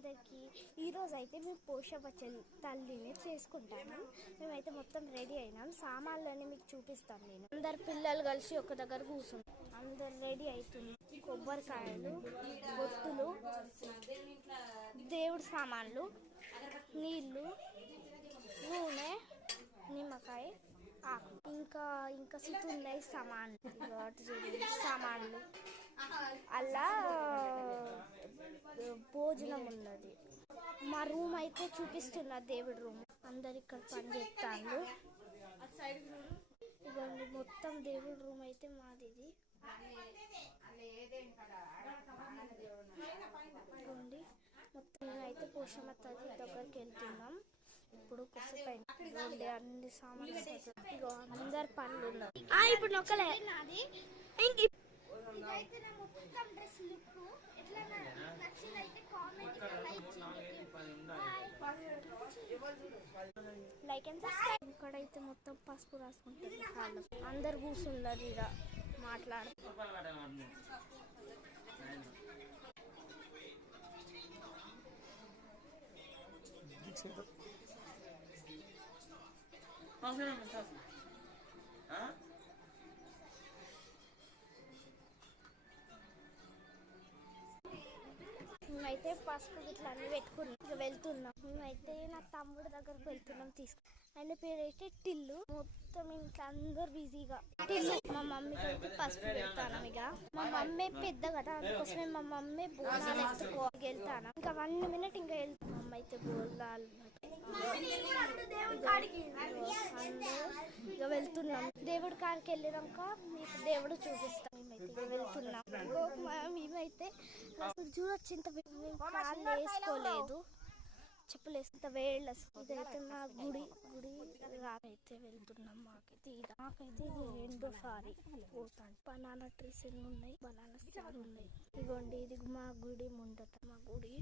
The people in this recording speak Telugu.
అందరికీ ఈరోజు అయితే మేము పోషవ తల్లిని చేసుకుంటాము. మేమైతే మొత్తం రెడీ అయినాం. సామాన్లన్నీ మీకు చూపిస్తాను. నేను అందరు పిల్లలు కలిసి ఒక దగ్గర కూర్చున్నాం. అందరు రెడీ అవుతుంది. కొబ్బరికాయలు, బొట్టులు, దేవుడి సామాన్లు, నీళ్ళు, నూనె, నిమ్మకాయ, ఇంకా ఇంకా ఉన్నాయి సామాన్లు. అలా భోజనం ఉన్నది. మా రూమ్ అయితే చూపిస్తున్నా, దేవుడి రూమ్. అందరు ఇక్కడ పని చేస్తాను. ఇవన్నీ మొత్తం దేవుడి రూమ్ అయితే మాది. ఇది మొత్తం అయితే పోషమ్మ తల్లి దగ్గరికి వెళ్తున్నాం. ఇప్పుడు కొద్దిసేపు అన్ని సామాన్లు అందరు పనులు ఉన్నారు. ఇప్పుడు నొక్కలే నాది. ఇదైతే నా మొత్తం డ్రెస్ లుక్. ఎట్లా నచ్చిందైతే కామెంట్ లైక్ అండ్ సబ్స్క్రైబ్. ఇక్కడైతే మొత్తం పసుపు రాసుకుంటారు. అందరు కూర్చున్నారు ఇక్కడ మాట్లాడు. మేమైతే పసుపు ఇట్లా అన్ని పెట్టుకున్నాం. వెళ్తున్నాం. మేమైతే నా తమ్ముడు దగ్గరకు వెళ్తున్నాం. ఆయన పేరు అయితే టిల్లు. మొత్తం ఇంట్లో అందరు బిజీగా. టిల్లు మా మమ్మీకి అయితే పసుపు పెడతాను. ఇక మా మమ్మీ పెద్ద కదా, అందుకోసమే మా మమ్మీ బోనాలు ఎత్తుకోవాలి వెళ్తాను. ఇంకా 1 మినిట్ ఇంకా వెళ్తాను. మమ్మ అయితే బోనాలు ఇక వెళ్తున్నాం. దేవుడి కాడికి వెళ్ళినాక మీకు దేవుడు చూపిస్తాం. మేమైతే వెళ్తున్నాం. మేమైతే చూడొచ్చు, ఇంత కాళ్ళు వేసుకోలేదు, చెప్పలేసి వేళ్ళ. ఇదైతే మా గుడి రాకైతే వెళ్తున్నాం. నాకైతే ఇది 2సారి పోతాను. బనానా ట్రీస్ ఎన్ని ఉన్నాయి, బనానా చాలా ఉన్నాయి. ఇదిగోండి, ఇది మా గుడి ముందట. మా గుడి